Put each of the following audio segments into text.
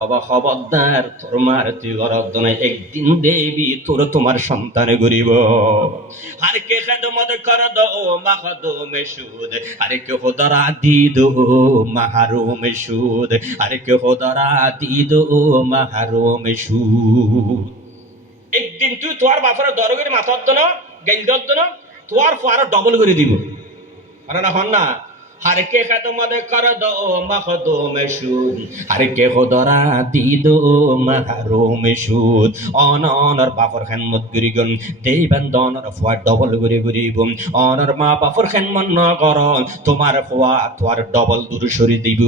বাবা খবরদার, তোর মার তুই গরব নাই একদিন দেবী, তোর তোমার সন্তানে গরিব। আর কে খেদমত কর দো মাহদো মেসুদ আরে কে হোদরা দি দো মাহারো মেসুদ আরে কে হোদরা দি দো মাহারো মেসুদ একদিন তুই তোর বাপের দর করে মাথার দন গেল দন, তোর ফার ডবল করে দিব। আরে না, হন না। হর কে খদমত কর দো মখদো মেশুদ হর কে খোদরা দি দো মাহারো মেশুদ অন অনর বাপর খেনমত গরিগন দেইবেন দনর ফুয়া ডবল করে গরিব অনর মা বাপর খেনমত ন কর তোমার ফুয়া ডবল দূর সরি দিব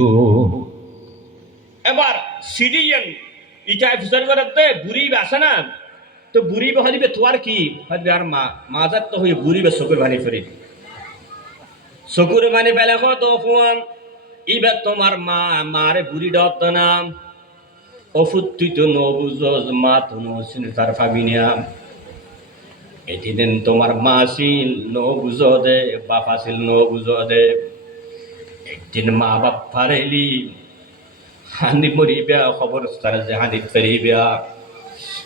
এবার সিডিএন ইটা অফিসার করে বুড়ি আছে না তো বুড়ি ভালিবে তোয়ার কি ভাববে আর মা মাজার তো হয়ে বুড়ি বে চকুর ভানি ফেরি চকুর ভানি বেলে তো ফুয়ান ইবার তোমার মা মারে বুড়ি ডত নাম। ওষুধ তুই তো নবুজ মা তো নসিন তার ফাবিনিয়া এটি দিন তোমার মা ছিল নবুজ দে, বাপা ছিল নবুজ দে। একদিন মা বাপ ফারেলি হানি মরিবা খবর তার যে হানি ফেরিবা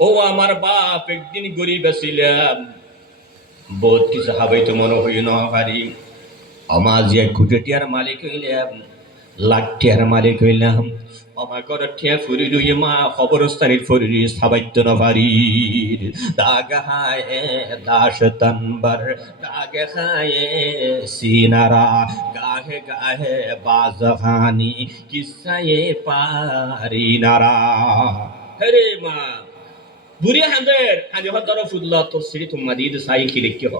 ও আমার বাপ, একদিন গরিব ছিলাম। বহুত কিছু হাবাইতো মনে হই না পারি। আমার যে কুটেটিয়ার মালিক হইলাম, লাঠিয়ার মালিক হইলাম, আমার ঘর ঠিয়া ফুরি রুই মা খবরস্থানির ফুরি সাবাইত না পারি। দাগ হায়, দাস তনবর, দাগ হায়, সিনারা, গাহে গাহে বাজখানি কিসায়ে পারি নারা। হরে মা বুড়ি হাঁদের হাঁদি হর দর ফুদলা তোর সিঁড়ি তোমার দিদ সাই কি লিখি হ